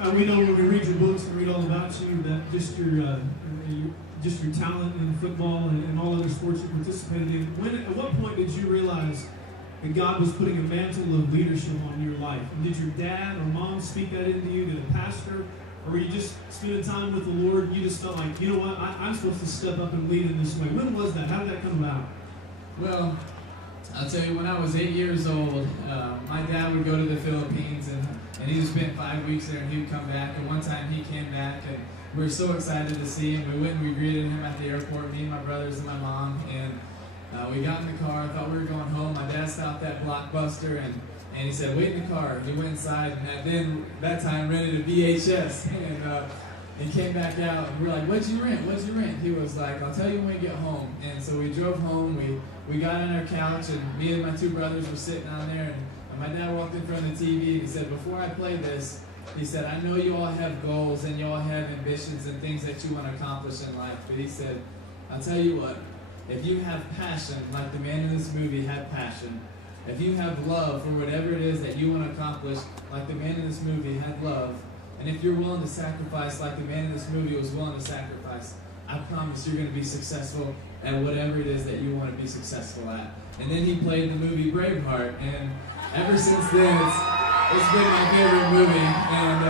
We know when we read your books and read all about you that just your talent in football and all other sports you participated in. At what point did you realize that God was putting a mantle of leadership on your life? And did your dad or mom speak that into you? Did a pastor? Or were you just spending time with the Lord and you just felt like, you know what, I'm supposed to step up and lead in this way? When was that? How did that come about? Well, I'll tell you, when I was 8 years old, my dad would go to the Philippines, and he would spend 5 weeks there, and he would come back. And one time he came back, and we were so excited to see him. We went and we greeted him at the airport, me and my brothers and my mom. And we got in the car. I thought we were going home. My dad stopped at Blockbuster, and he said, "Wait in the car." He went inside, and then that time rented a VHS. And he came back out, and we were like, "What'd you rent? What'd you rent?" He was like, "I'll tell you when we get home." And so we drove home. We got on our couch, and me and my two brothers were sitting on there, and my dad walked in front of the TV, and he said, "Before I play this," he said, "I know you all have goals, and you all have ambitions and things that you want to accomplish in life." But he said, "I'll tell you what, if you have passion, like the man in this movie had passion, if you have love for whatever it is that you want to accomplish, like the man in this movie had love, and if you're willing to sacrifice like the man in this movie was willing to sacrifice, I promise you're going to be successful at whatever it is that you want to be successful at." And then he played the movie Braveheart, and ever since then, it's been my favorite movie. And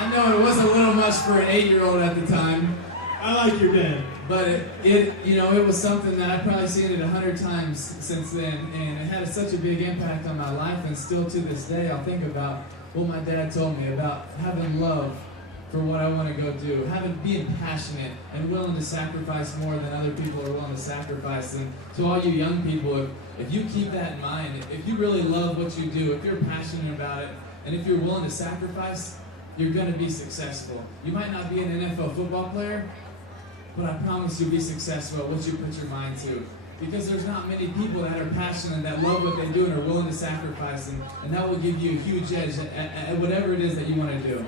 I know it was a little much for an 8-year-old at the time. I like your dad. But it was something that I've probably seen it 100 times since then, and it had such a big impact on my life, and still to this day I'll think about what my dad told me about having love for what I want to go do, being passionate and willing to sacrifice more than other people are willing to sacrifice. And to all you young people, if you keep that in mind, if you really love what you do, if you're passionate about it, and if you're willing to sacrifice, you're going to be successful. You might not be an NFL football player, but I promise you'll be successful at what you put your mind to. Because there's not many people that are passionate, that love what they do, and are willing to sacrifice, and that will give you a huge edge at whatever it is that you want to do.